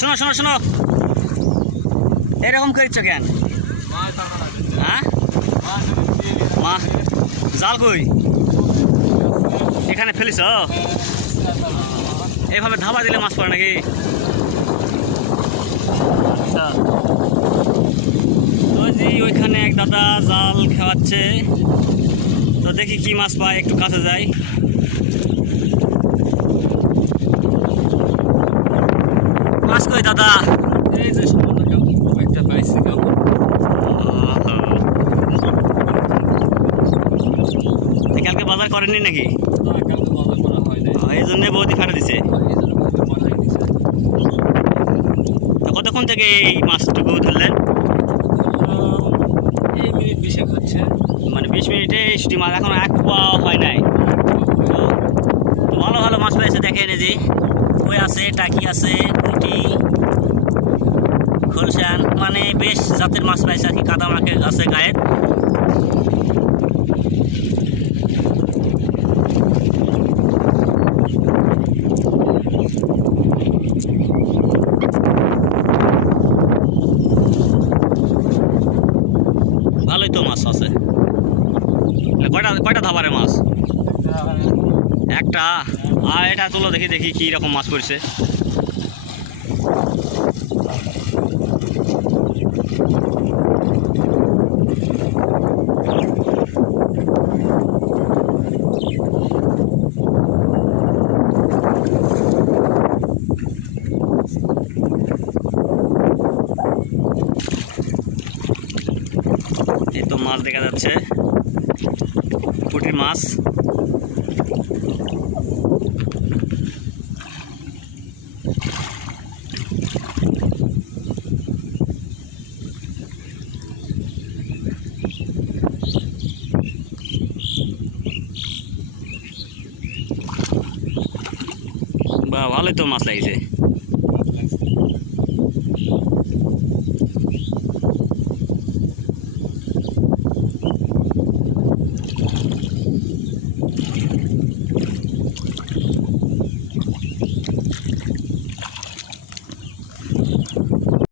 শোনো শোনো শোনো, এরকম করিচ্ছ কেন? হ্যাঁ মা জাল কই এখানে ফেলিস? এইভাবে ধাবা দিলে মাছ পড়ে নাকি? আচ্ছা, ওই যে ওইখানে এক দাদা জাল খাওয়াচ্ছে, তো দেখি কি মাছ পায়, একটু কাছে যাই। মাছ কই দাদা? এই যে সামান্য একটা পাইছি। কালকে বাজার করেননি নাকি? কালকে বাজার করা হয় না, এই জন্য বৌদি ফাটা দিছে। এই জন্য হয়তো পাঠাই দিছে। কতক্ষণ থেকে এই মাছটুকু ধরলেন? এই মিনিট 20 হচ্ছে, মানে 20 মিনিটে ছুটি মাছ এখন এক পোয়া হয় নাই। তো ভালো ভালো মাছ পেয়েছে দেখেন, এই যে কই আছে, টাকি আছে, পুঁটি, খোলসান, মানে বেশ জাতের মাছ পাইছে আর কি। কাদা মাকে আছে গায়ে। ভালোই তো মাছ আছে। কয়টা কয়টা ধাবারে মাছ? একটা। আর এটা তোলো দেখি, দেখি কি রকম মাছ পড়ছে। এই তো মাছ দেখা যাচ্ছে, পুঁটির মাছ। বা ভালোই তো মাছ লাগছে।